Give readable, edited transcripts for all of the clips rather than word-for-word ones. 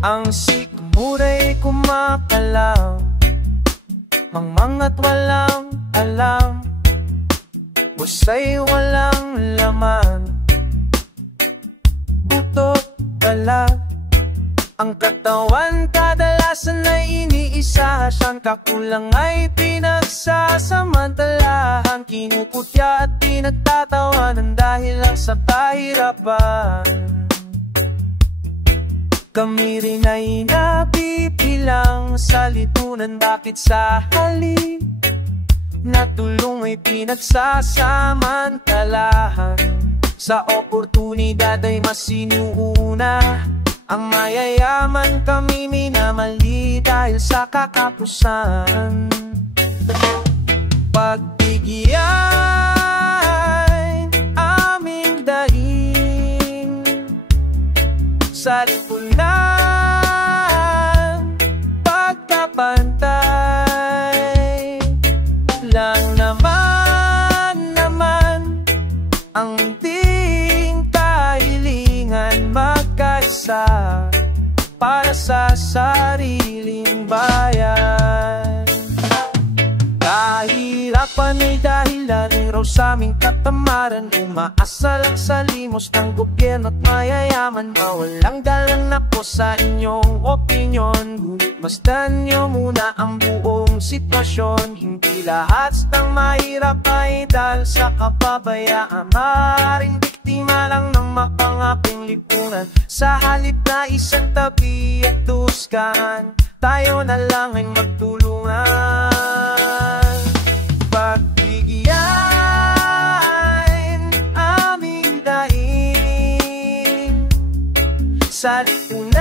Ang sikmura'y kumakalam, mangmangat walang alam, pusa'y walang laman, butot balat. Ang katawan kadalasan ay iniisa, siyang kakulang ay pinagsasamantalahan, kinuputya at pinagtatawanan dahil lang sa kahirapan. Kami rin ay napipilang sa lipunan, bakit sa halip na tulong ay pinagsasamantalahan? Sa oportunidad ay mas sinuuna ang mayayaman, kami minamali dahil sa kakapusan. Pagbigyan aming daing sa lipunan, pagkapantay lang naman ang ting kahilingan, magkaisa para sa sariling bayan. Kahirapan ay dahilan raw sa aming katamaran, umaasa lang sa limos ng gobyerno at mayayaman. Mawalang galang na po sa inyong opinyon, ngunit masdan nyo muna ang buong sitwasyon. Hindi lahat ng mahirap ay dahil sa kapabayaan, maaaring biktima lang ng mapangaping lipunan. Sa halip na isang tabi at tuskan, tayo na lang ay magtulungan. Pagbigyan aming daing sa lipunan,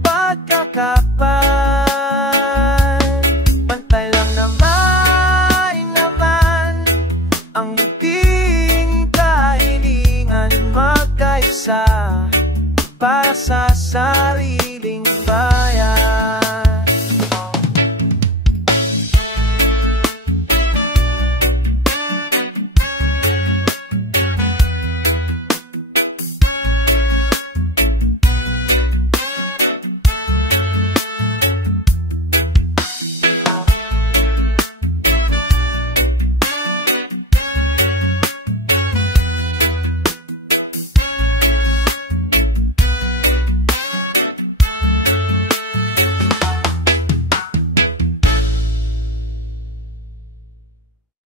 pagkakapan, pantay lang naman ang ting kahilingan, magkaisa para sa sariling bayan.